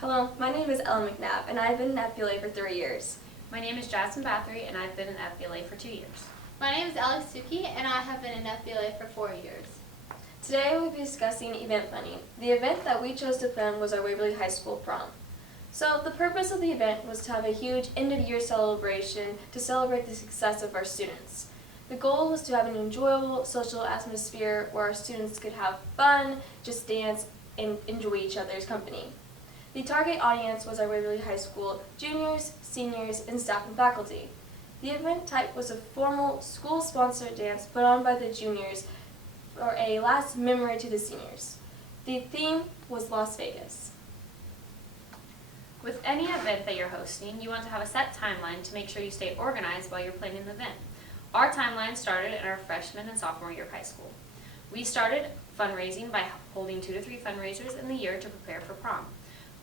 Hello, my name is Allie McNabb, and I've been in FBLA for 3 years. My name is Jasmyn Bathory, and I've been in FBLA for 2 years. My name is Allie, Stukey, and I have been in FBLA for 4 years. Today we'll be discussing event planning. The event that we chose to plan was our Waverly High School prom. So the purpose of the event was to have a huge end-of-year celebration to celebrate the success of our students. The goal was to have an enjoyable social atmosphere where our students could have fun, just dance, and enjoy each other's company. The target audience was our Waverly High School juniors, seniors, and staff and faculty. The event type was a formal school-sponsored dance put on by the juniors for a last memory to the seniors. The theme was Las Vegas. With any event that you're hosting, you want to have a set timeline to make sure you stay organized while you're planning the event. Our timeline started in our freshman and sophomore year of high school. We started fundraising by holding 2 to 3 fundraisers in the year to prepare for prom.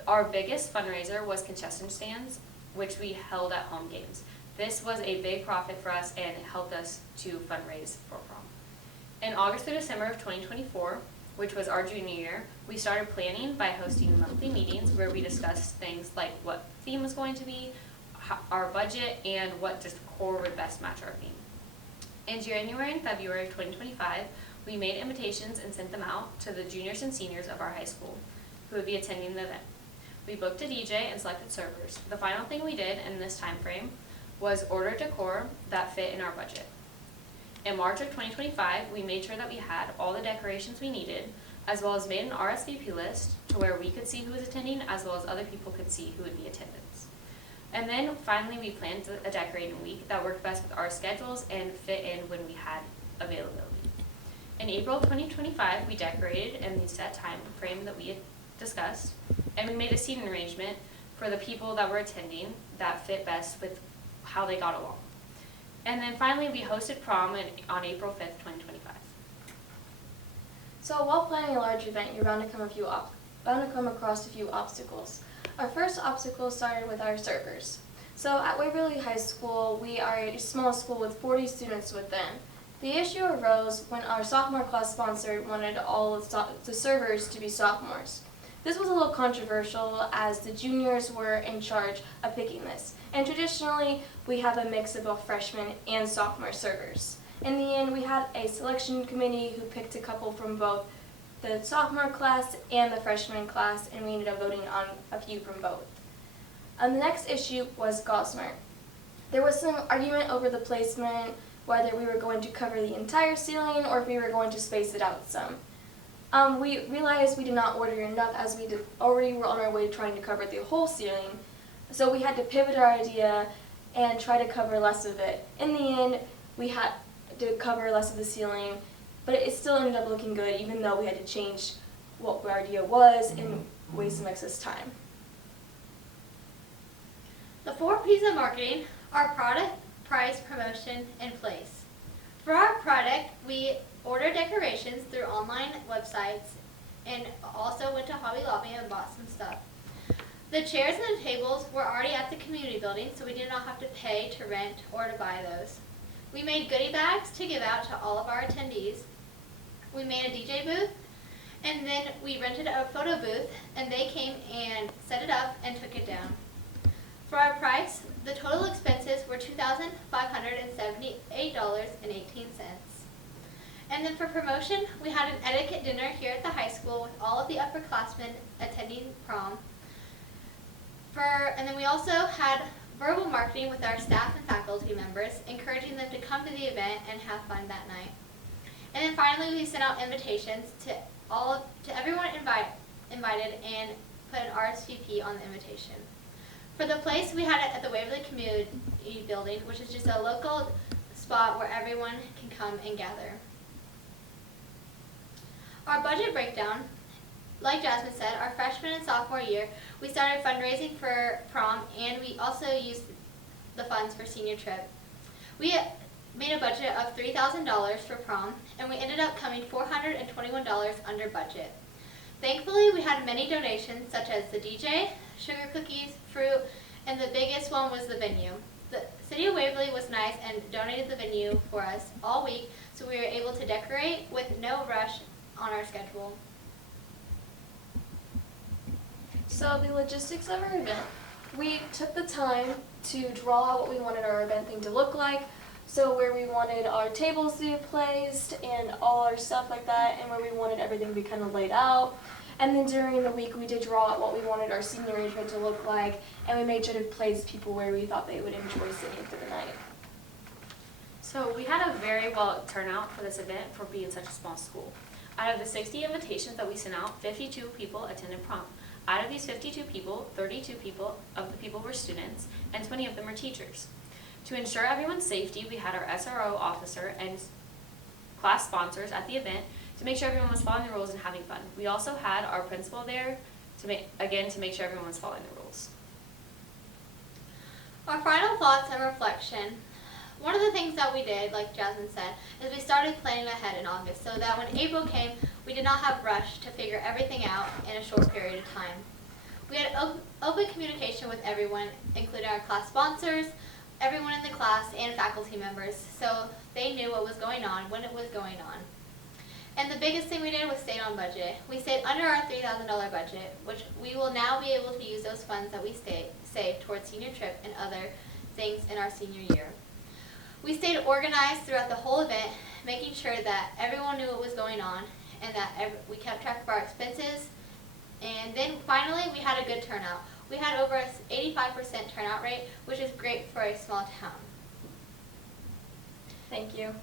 Our biggest fundraiser was concession stands, which we held at home games. This was a big profit for us and it helped us to fundraise for prom. In August through December of 2024, which was our junior year, we started planning by hosting monthly meetings where we discussed things like what theme was going to be, our budget, and what just core would best match our theme. In January and February of 2025, we made invitations and sent them out to the juniors and seniors of our high school who would be attending the event. We booked a DJ and selected servers. The final thing we did in this time frame was order decor that fit in our budget. In March of 2025, we made sure that we had all the decorations we needed, as well as made an RSVP list to where we could see who was attending, as well as other people could see who would be in attendance. And then finally, we planned a decorating week that worked best with our schedules and fit in when we had availability. In April of 2025, we decorated in the set time frame that we had discussed, and we made a seating arrangement for the people that were attending that fit best with how they got along. And then finally, we hosted prom on April 5th, 2025. So while planning a large event, you're bound to come across a few obstacles. Our first obstacle started with our servers. So at Waverly High School, we are a small school with 40 students within. The issue arose when our sophomore class sponsor wanted all of the servers to be sophomores. This was a little controversial as the juniors were in charge of picking this, and traditionally we have a mix of both freshmen and sophomore servers. In the end, we had a selection committee who picked a couple from both the sophomore class and the freshman class, and we ended up voting on a few from both. The next issue was Gossamer. There was some argument over the placement, whether we were going to cover the entire ceiling or if we were going to space it out some. We realized we did not order enough as we already were on our way trying to cover the whole ceiling, so we had to pivot our idea and try to cover less of it. In the end, we had to cover less of the ceiling, but it still ended up looking good even though we had to change what our idea was and waste some excess time. The 4 P's of marketing are product, price, promotion, and place. For our product, we ordered decorations through online websites and also went to Hobby Lobby and bought some stuff. The chairs and the tables were already at the community building, so we did not have to pay to rent or to buy those. We made goodie bags to give out to all of our attendees. We made a DJ booth, and then we rented a photo booth, and they came and set it up and took it down. For our price, the total expenses were $2,578.18. And then for promotion, we had an etiquette dinner here at the high school with all of the upperclassmen attending prom. And then we also had verbal marketing with our staff and faculty members, encouraging them to come to the event and have fun that night. And then finally, we sent out invitations to everyone invited and put an RSVP on the invitation. For the place, we had it at the Waverly Community Building, which is just a local spot where everyone can come and gather. Our budget breakdown, like Jasmyn said, our freshman and sophomore year, we started fundraising for prom, and we also used the funds for senior trip. We made a budget of $3,000 for prom, and we ended up coming $421 under budget. Thankfully, we had many donations such as the DJ, sugar cookies, fruit, and the biggest one was the venue. The City of Waverly was nice and donated the venue for us all week, so we were able to decorate with no rush on our schedule. So the logistics of our event, we took the time to draw out what we wanted our event thing to look like. So where we wanted our tables to be placed and all our stuff like that, and where we wanted everything to be kind of laid out. And then during the week we did draw out what we wanted our senior arrangement to look like, and we made sure to place people where we thought they would enjoy sitting for the night. So we had a very well turnout for this event for being such a small school. Out of the 60 invitations that we sent out, 52 people attended prom. Out of these 52 people, 32 people of the people were students, and 20 of them were teachers. To ensure everyone's safety, we had our SRO officer and class sponsors at the event to make sure everyone was following the rules and having fun. We also had our principal there to make sure everyone was following the rules. Our final thoughts and reflection. One of the things that we did, like Jasmyn said, is we started planning ahead in August so that when April came, we did not have rush to figure everything out in a short period of time. We had open communication with everyone, including our class sponsors, everyone in the class, and faculty members, so they knew what was going on when it was going on. And the biggest thing we did was stay on budget. We stayed under our $3,000 budget, which we will now be able to use those funds that we saved towards senior trip and other things in our senior year. We stayed organized throughout the whole event, making sure that everyone knew what was going on and that we kept track of our expenses. And then finally, we had a good turnout. We had over an 85% turnout rate, which is great for a small town. Thank you.